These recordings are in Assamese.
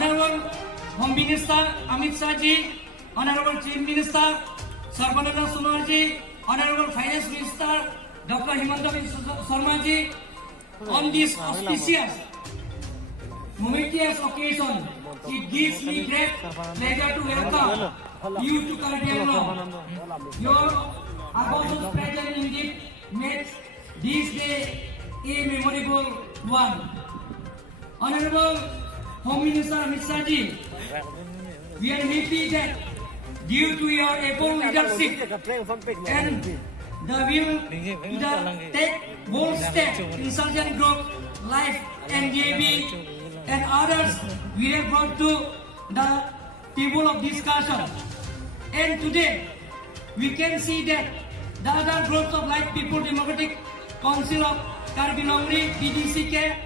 Honorable Home Minister Amit Shah ji, Honorable Chief Minister Sarbananda Sonowal ji, Honorable Finance Minister Dr. Himanta Biswa Sharma ji, on this auspicious, momentous occasion, it gives me great pleasure to welcome you to Karbi Anglong. Your august presence indeed makes this day a memorable one. Honorable Home Minister Amit Shah ji, we are happy that due to your able leadership and the will to take bold steps, insurgent group like NJB and others we have brought to the table of discussion. And today we can see that the other groups of like People Democratic Council of Karbi Anglong, PDCK,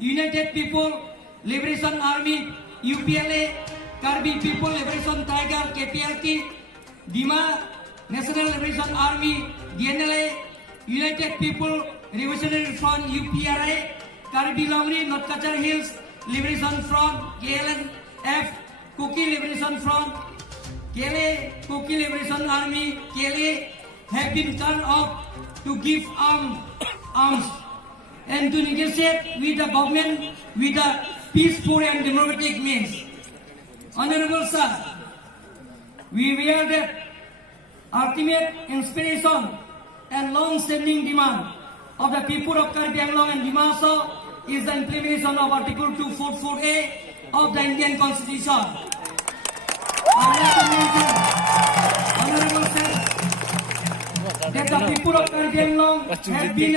United People Liberation Army, UPLA, Karbi People Liberation Tiger, KPLK, Dima National Liberation Army, DNLA, United People Revolutionary Front, UPRA, Karbi Anglong, North Kachar Hills Liberation Front, KLNF, Kuki Liberation Front, KLA, Kuki Liberation Army, KLA have been turned off to give arms and to negotiate with the government with the peaceful and democratic means. Honorable Sir, we wear that ultimate inspiration and long-standing demand of the people of Karbi Anglong and Dimasaw is the implementation of Article 244A of the Indian Constitution. Honorable Sir, that the people of Karbi Anglong have been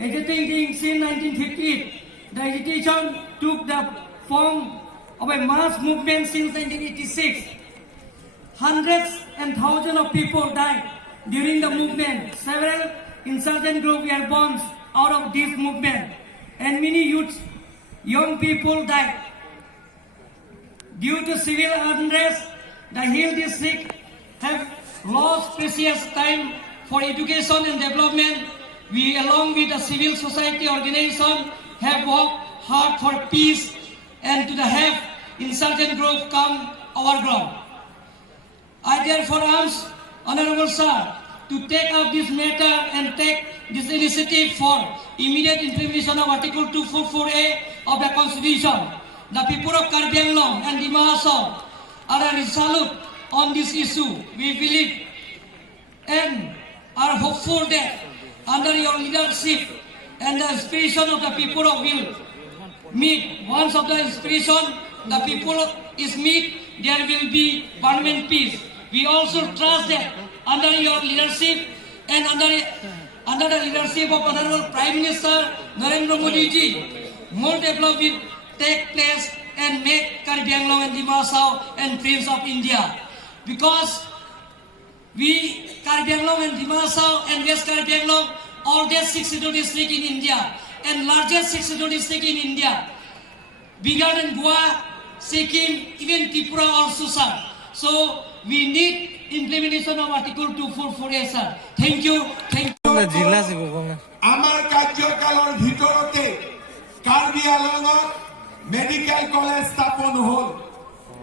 agitating since 1958. The agitation took the form of a mass movement since 1986. Hundreds and thousands of people died during the movement. Several insurgent groups were born out of this movement, and many young people died. Due to civil unrest, the Hill District have lost precious time for education and development. We, along with the civil society organization, have worked hard for peace and to have insurgent group come our ground. I therefore ask Honorable Sir to take up this matter and take this initiative for immediate implementation of Article 244A of the Constitution. The people of Karbi Anglong and Dimasaw are resolute on this issue. We believe and are hopeful that under your leadership and the inspiration of the people of will meet. Once of the inspiration, the people is meet, there will be permanent peace. We also trust that under your leadership and under the leadership of Honorable Prime Minister Narendra Modi ji, more development will take place and make Karbi Anglong and Dimasaw and Prince of India. Because we, Karbi Anglong and Dimasaw and West Karbi Anglong, oldest 62 district in India and largest 62 district in India, bigger than Goa, Sikkim, even Tripura also, sir. So we need implementation of Article 244A, sir. Thank you. Thank you. আমার কার্যকালের ভিতরতে কার্বি আংলঙত মেডিকেল কলেজ স্থাপন হল।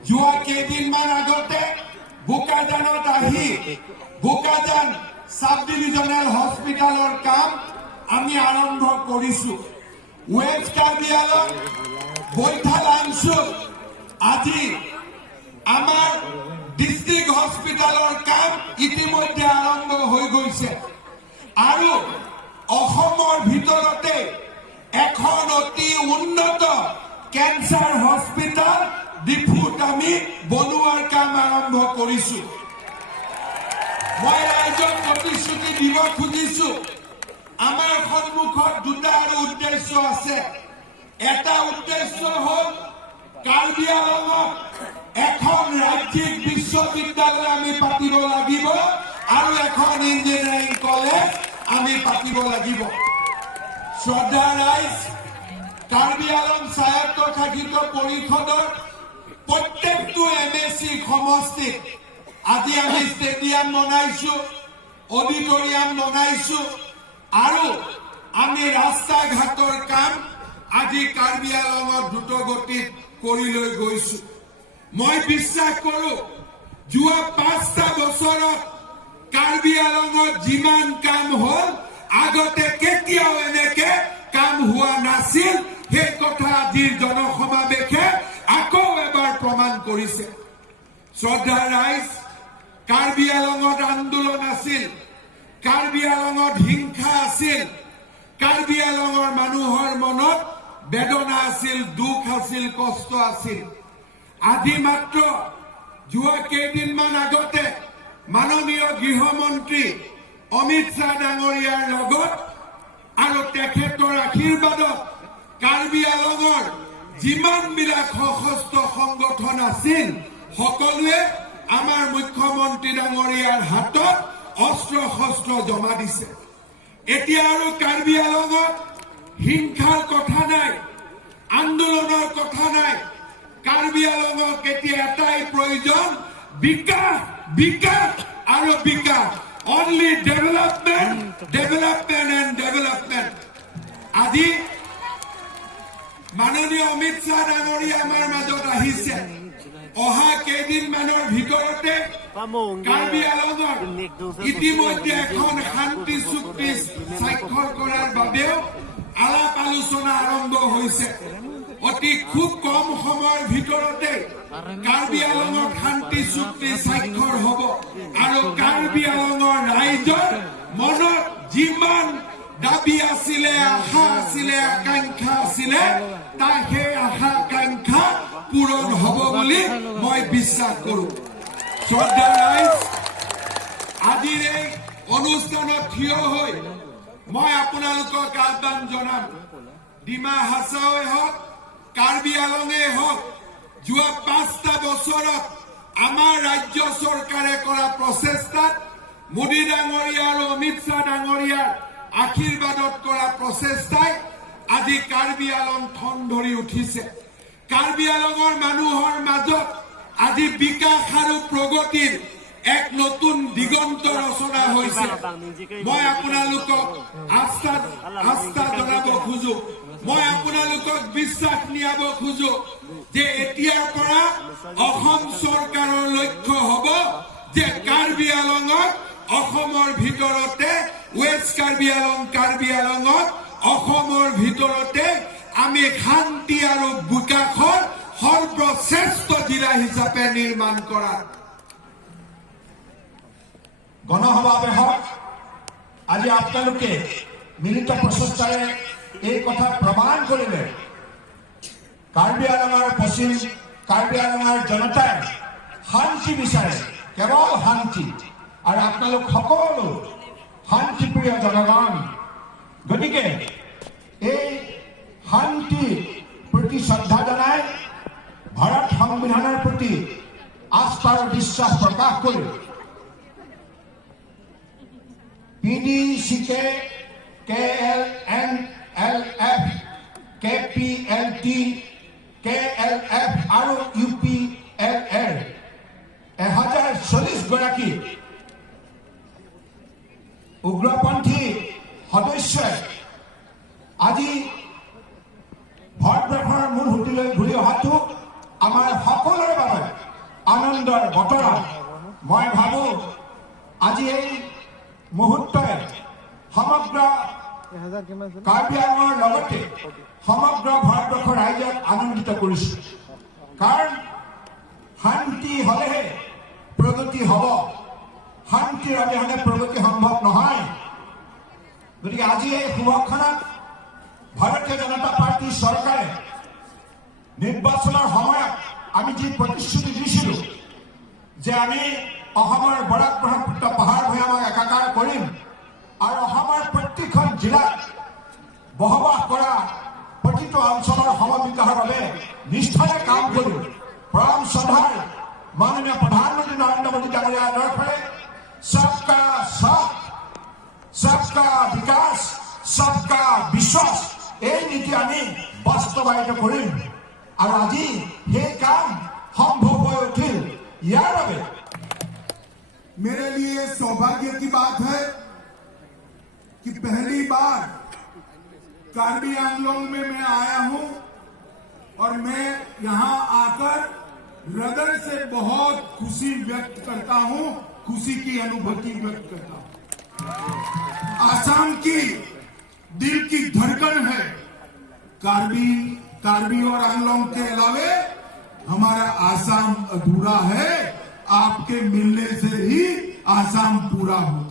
যোৱা কেইদিনমান আগতে বোকাজানত আহি বোকাজান সাব ডিভিজনেল হস্পিটালৰ কাম আমি আৰম্ভ কৰিছো। ৱেষ্ট কাৰ্বি আংলং বৈঠালাংশুত আজি আমাৰ ডিস্ট্ৰিক্ট হস্পিটালৰ কাম ইতিমধ্যে আৰম্ভ হৈ গৈছে আৰু অসমৰ ভিতৰতে এখন অতি উন্নত ক্যান্সাৰ হস্পিটাল ডিফুত আমি বনোৱাৰ কাম আৰম্ভ কৰিছো। মই ৰাইজক প্ৰতিশ্ৰুতি দিব খুজিছো, আমাৰ সন্মুখত দুটা আৰু উদ্দেশ্য আছে। এটা উদ্দেশ্য হল কাৰ্বি আংলঙত এখন ৰাজ্যিক বিশ্ববিদ্যালয় আমি পাতিব লাগিব আৰু এখন ইঞ্জিনিয়াৰিং কলেজ আমি পাতিব লাগিব। শ্ৰদ্ধা ৰাইজ, কাৰ্বি আংলং স্বায়ত্তশাসিত পৰিষদৰ প্ৰত্যেকটো MSC সমষ্টিত আজি আমি ষ্টেডিয়াম বনাইছো, অডিটৰিয়াম বনাইছো আৰু আমি ৰাস্তা ঘাটৰ কাম আজি কাৰ্বি আংলঙত দ্ৰুত গতিত কৰি লৈ গৈছো। মই বিশ্বাস কৰো যোৱা 5টা বছৰত কাৰ্বি আংলঙত যিমান কাম হ'ল আগতে কেতিয়াও এনেকে কাম হোৱা নাছিল। সেই কথা আজিৰ জনসমাৱেশে আকৌ এবাৰ প্ৰমাণ কৰিছে। শ্ৰদ্ধা ৰাইজ, কাৰ্বি আংলঙত আন্দোলন আছিল, কাৰ্বি আংলঙত হিংসা আছিল, কাৰ্বি আংলঙৰ মানুহৰ মনত বেদনা আছিল, দুখ আছিল, কষ্ট আছিল। আজি মাত্ৰ যোৱা কেইদিনমান আগতে মাননীয় গৃহমন্ত্ৰী অমিত শ্বাহ ডাঙৰীয়াৰ লগত আৰু তেখেতৰ আশীৰ্বাদত কাৰ্বি আংলঙৰ যিমানবিলাক সশস্ত্ৰ সংগঠন আছিল সকলোৱে আমাৰ মুখ্যমন্ত্ৰী ডাঙৰীয়াৰ হাতত অস্ত্ৰ শস্ত্ৰ জমা দিছে। এতিয়া আৰু কাৰ্বি আংলঙত হিংসাৰ কথা নাই, আন্দোলনৰ কথা নাই। কাৰ্বি আংলঙক এতিয়া এটাই প্ৰয়োজন, বিকাশ, বিকাশ আৰু বিকাশ। Only development, development and development. আজি মাননীয় অমিত শ্বাহ ডাঙৰীয়া আমাৰ মাজত আহিছে। অহা কেইদিনমানৰ ভিতৰতে কাৰ্বি আংলঙত ইতিমধ্যে এখন শান্তি চুক্তি স্বাক্ষৰ কৰাৰ বাবেও আলাপ আলোচনা আৰম্ভ হৈছে। অতি খুব কম সময়ৰ ভিতৰতে কাৰ্বি আংলঙত শান্তি চুক্তি স্বাক্ষৰ হ'ব আৰু কাৰ্বি আংলঙৰ ৰাইজৰ মনত যিমান দাবী আছিলে, আশা আছিলে, আকাংক্ষা আছিলে, তাৰ সেই আশা আকাংক্ষা পূৰণ হ'ব বুলি মই বিশ্বাস কৰোঁ। শ্ৰদ্ধা ৰাইজ, আজিৰ এই অনুষ্ঠানত থিয় হৈ মই আপোনালোকক আহ্বান জনাম, ডিমা হাছাওৱে হওক, কাৰ্বি আংলঙে হওক, যোৱা 5টা বছৰত আমাৰ ৰাজ্য চৰকাৰে কৰা প্ৰচেষ্টাত মোদী ডাঙৰীয়া আৰু অমিত শ্বাহ ডাঙৰীয়াৰ আশীৰ্বাদত কৰা প্ৰচেষ্টাই আজি কাৰ্বি আংলং ঠন ধৰি উঠিছে। কাৰ্বি আংলঙৰ মানুহৰ মাজত আজি বিকাশ আৰু প্ৰগতিৰ এক নতুন দিগন্ত ৰচনা হৈছে। মই আপোনালোকক আস্থা জনাব খোজো, মই আপোনালোকক বিশ্বাস নিয়াব খোজো যে এতিয়াৰ পৰা অসম চৰকাৰৰ লক্ষ্য হ'ব যে কাৰ্বি আংলঙত অসমৰ ভিতৰতে, ৱেষ্ট কাৰ্বি আংলঙত অসমৰ ভিতৰতে আমি শান্তি আৰু বিকাশৰ সৰ্বশ্ৰেষ্ঠ জিলা হিচাপে নিৰ্মাণ কৰা। গণসমাৱেশত আজি আপোনালোকে মিলিত প্ৰচেষ্টাৰে এই কথা প্ৰমাণ কৰিলে কাৰ্বি আংলঙৰ পশ্চিম কাৰ্বি আংলঙৰ জনতাই শান্তি বিচাৰে, কেৱল শান্তি। আৰু আপোনালোক সকলো শান্তিপ্ৰিয় জনগণ, গতিকে এই শান্তি প্ৰতি শ্ৰদ্ধা জনাই ভাৰত সংবিধানৰ প্ৰতি আস্থা আৰু বিশ্বাস প্ৰকাশ কৰি PDCK, KLNLF, KPLT, KLF আৰু UPLR 1040 গৰাকী উগ্ৰপন্থী সদস্যই আজি ভাৰতবৰ্ষৰ মূল সুঁতিলৈ ঘূৰি অহাটো আমাৰ সকলোৰে বাবে আনন্দৰ বতৰা। মই ভাবো আজি এই মুহূৰ্তই সমগ্ৰ কাৰ্বি আংলঙৰ লগতে সমগ্ৰ ভাৰতবৰ্ষৰ ৰাইজক আনন্দিত কৰিছে। কাৰণ শান্তি হ'লেহে প্ৰগতি হ'ব, শান্তিৰ অবিহনে প্ৰগতি সম্ভৱ নহয়। গতিকে আজি এই শুভক্ষণত ভাৰতীয় জনতা পাৰ্টীৰ চৰকাৰে নিৰ্বাচনৰ সময়ত আমি যি প্ৰতিশ্ৰুতি দিছিলোঁ যে আমি অসমৰ বৰাক ব্ৰহ্মপুত্ৰ পাহাৰ ভৈয়ামক একাকাৰ কৰিম আৰু অসমৰ প্ৰত্যেকখন জিলাত বসবাস কৰা প্ৰতিটো অঞ্চলৰ সমবিকাশৰ বাবে নিষ্ঠাৰে কাম কৰিম। পৰম শ্ৰদ্ধাৰ মাননীয় প্ৰধানমন্ত্ৰী নৰেন্দ্ৰ মোদী ডাঙৰীয়াৰ আদৰ্শৰে সবকা সাথ, সবকা বিকাশ, সবকা বিশ্বাস এই নীতি আমি বাস্তৱায়িত কৰিম। আৰু আজি সেই কাম সম্ভৱ হৈ উঠিল। ইয়াৰ বাবে मेरे लिए सौभाग्य की बात है कि पहली बार कार्बी आंगलोंग में मैं आया हूं और मैं यहां आकर हृदय से बहुत खुशी व्यक्त करता हूं, खुशी की अनुभूति व्यक्त करता हूं। आसाम की दिल की धड़कन है कार्बी और आंगलोंग के अलावे हमारा आसाम अधूरा है। आपके मिलने से ही आसाम पूरा होता है।